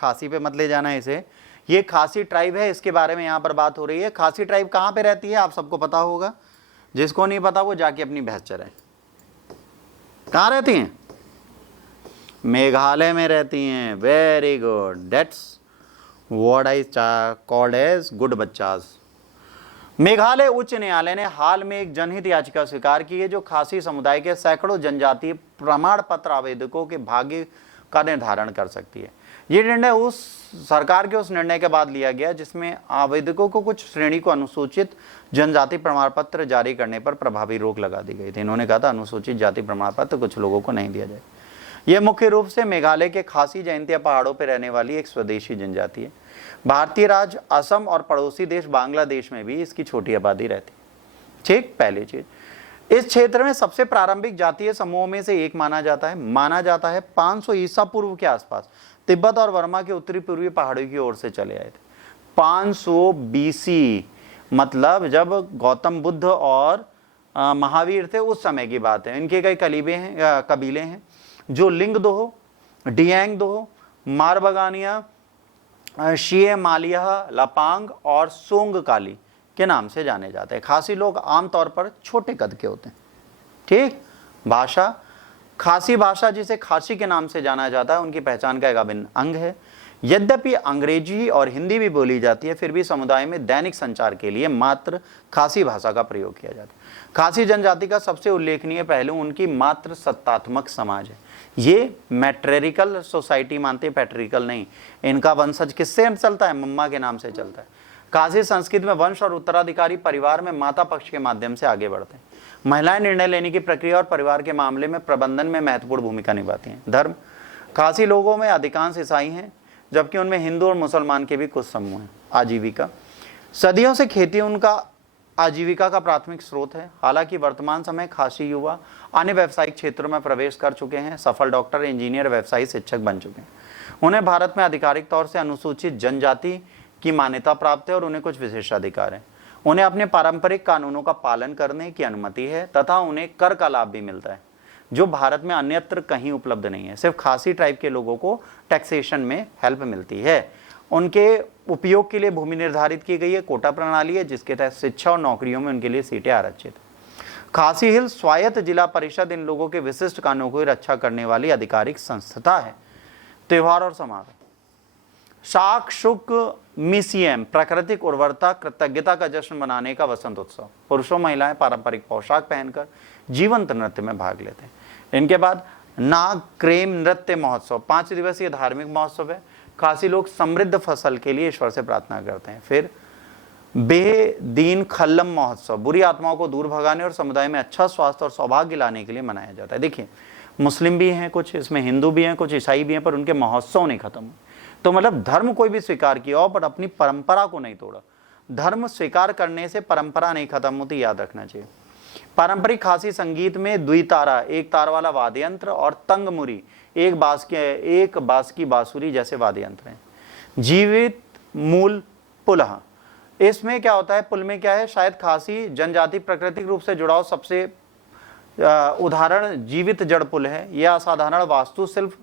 खासी पे मत ले जाना इसे। ये खासी ट्राइब है, इसके बारे में यहाँ पर बात हो रही है। खासी ट्राइब कहाँ पे रहती है आप सबको पता होगा, जिसको नहीं पता वो जाके अपनी भैंस चराए। कहाँ रहती हैं? मेघालय में रहती हैं। Very good, that's what I called as good बच्चास। मेघालय उच्च न्यायालय ने हाल में एक जनहित याचिका स्वीकार की है जो खासी समुदाय के सैकड़ों जनजातीय प्रमाण पत्र आवेदकों के भाग्य का निर्धारण कर सकती है। ये निर्णय उस सरकार के उस निर्णय के बाद लिया गया जिसमें आवेदकों को कुछ श्रेणी को अनुसूचित जनजाति प्रमाण पत्र जारी करने पर प्रभावी रोक लगा दी गई थी। इन्होंने कहा था अनुसूचित जाति प्रमाण पत्र कुछ लोगों को नहीं दिया जाए। यह मुख्य रूप से मेघालय के खासी जयंतिया पहाड़ों पर रहने वाली एक स्वदेशी जनजाति है। भारतीय राज्य असम और पड़ोसी देश बांग्लादेश में भी इसकी छोटी आबादी रहती है। ठीक, पहली चीज, इस क्षेत्र में सबसे प्रारंभिक जातीय समूहों में से एक माना जाता है 500 ईसा पूर्व के आसपास तिब्बत और वर्मा के उत्तरी पूर्वी पहाड़ों की ओर से चले आए थे। 500 बीसी मतलब जब गौतम बुद्ध और महावीर थे उस समय की बात है। इनके कई कबीले हैं जो लिंगदोह, डियांगदोह, मारबगानिया, शिए मालिया, लपांग और सोंगकाली के नाम से जाने जाते हैं। खासी लोग आमतौर पर छोटे कद के होते हैं। ठीक, भाषा, खासी भाषा जिसे खासी के नाम से जाना जाता है उनकी पहचान का एक अभिन्न अंग है। यद्यपि अंग्रेजी और हिंदी भी बोली जाती है, फिर भी समुदाय में दैनिक संचार के लिए मात्र खासी भाषा का प्रयोग किया जाता है। खासी जनजाति का सबसे उल्लेखनीय पहलू उनकी मात्र सत्तात्मक समाज है। ये मैट्रियर्कल सोसाइटी मानते हैं, पैट्रिकल नहीं। इनका वंशज किससे चलता है? मम्मा के नाम से चलता है। खासी संस्कृति में वंश और उत्तराधिकारी परिवार में माता पक्ष के माध्यम से आगे बढ़ते हैं। महिलाएं निर्णय लेने की प्रक्रिया और परिवार के मामले में प्रबंधन में महत्वपूर्ण भूमिका निभाती हैं। धर्म, खासी लोगों में अधिकांश ईसाई हैं जबकि उनमें हिंदू और मुसलमान के भी कुछ समूह हैं। आजीविका, सदियों से खेती उनका आजीविका का प्राथमिक स्रोत है। हालांकि वर्तमान समय खासी युवा अन्य व्यावसायिक क्षेत्रों में प्रवेश कर चुके हैं, सफल डॉक्टर, इंजीनियर, व्यवसायी, शिक्षक बन चुके हैं। उन्हें भारत में आधिकारिक तौर से अनुसूचित जनजाति की मान्यता प्राप्त है और उन्हें कुछ विशेषाधिकार हैं। उन्हें अपने पारंपरिक कानूनों का पालन करने की अनुमति है तथा उन्हें कर का लाभ भी मिलता है जो भारत में अन्यत्र कहीं उपलब्ध नहीं है। सिर्फ खासी ट्राइब के लोगों को टैक्सेशन में हेल्प मिलती है। उनके उपयोग के लिए भूमि निर्धारित की गई है। कोटा प्रणाली है जिसके तहत शिक्षा और नौकरियों में उनके लिए सीटें आरक्षित। खासी हिल स्वायत्त जिला परिषद इन लोगों के विशिष्ट कानूनों की रक्षा करने वाली आधिकारिक संस्था है। त्योहार और समारोह, शाक शुक मिसियम प्राकृतिक उर्वरता कृतज्ञता का जश्न मनाने का वसंत उत्सव। पुरुषों महिलाएं पारंपरिक पोशाक पहनकर जीवंत नृत्य में भाग लेते हैं। इनके बाद नाग क्रेम नृत्य महोत्सव 5 दिवसीय धार्मिक महोत्सव है। खासी लोग समृद्ध फसल के लिए ईश्वर से प्रार्थना करते हैं। फिर बेदीन खल्लम महोत्सव बुरी आत्माओं को दूर भगाने और समुदाय में अच्छा स्वास्थ्य और सौभाग्य लाने के लिए मनाया जाता है। देखिए, मुस्लिम भी हैं कुछ, इसमें हिंदू भी हैं कुछ, ईसाई भी हैं, पर उनके महोत्सव नहीं खत्म हुए। तो मतलब धर्म कोई भी स्वीकार किया हो पर अपनी परंपरा को नहीं तोड़ा। धर्म स्वीकार करने से परंपरा नहीं खत्म होती, याद रखना चाहिए। पारंपरिक खासी संगीत में द्वितारा एक तार वाला वाद्य यंत्र और तंगमुरी एक बांसुरी बांसुरी जैसे वाद्य यंत्र हैं। जीवित मूल पुलह, इसमें क्या होता है? पुल में क्या है? शायद खासी जनजाति प्राकृतिक रूप से जुड़ाव सबसे उदाहरण जीवित जड़ पुल है। यह असाधारण वास्तुशिल्प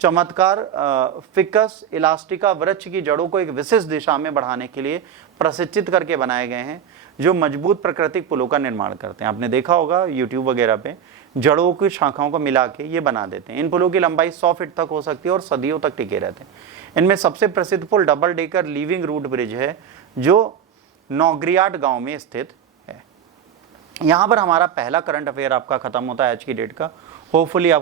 चमत्कार फिकस इलास्टिका वृक्ष की जड़ों को एक विशिष्ट दिशा में बढ़ाने के लिए प्रशिक्षित करके बनाए गए हैं जो मजबूत प्राकृतिक पुलों का निर्माण करते हैं। आपने देखा होगा यूट्यूब वगैरह पे जड़ों की शाखाओं को मिला के ये बना देते हैं। इन पुलों की लंबाई 100 फीट तक हो सकती है और सदियों तक टिके रहते हैं। इनमें सबसे प्रसिद्ध पुल double decker living root bridge है जो नौग्रियाट गांव में स्थित है। यहाँ पर हमारा पहला करंट अफेयर आपका खत्म होता है आज की डेट का। होपफुली आप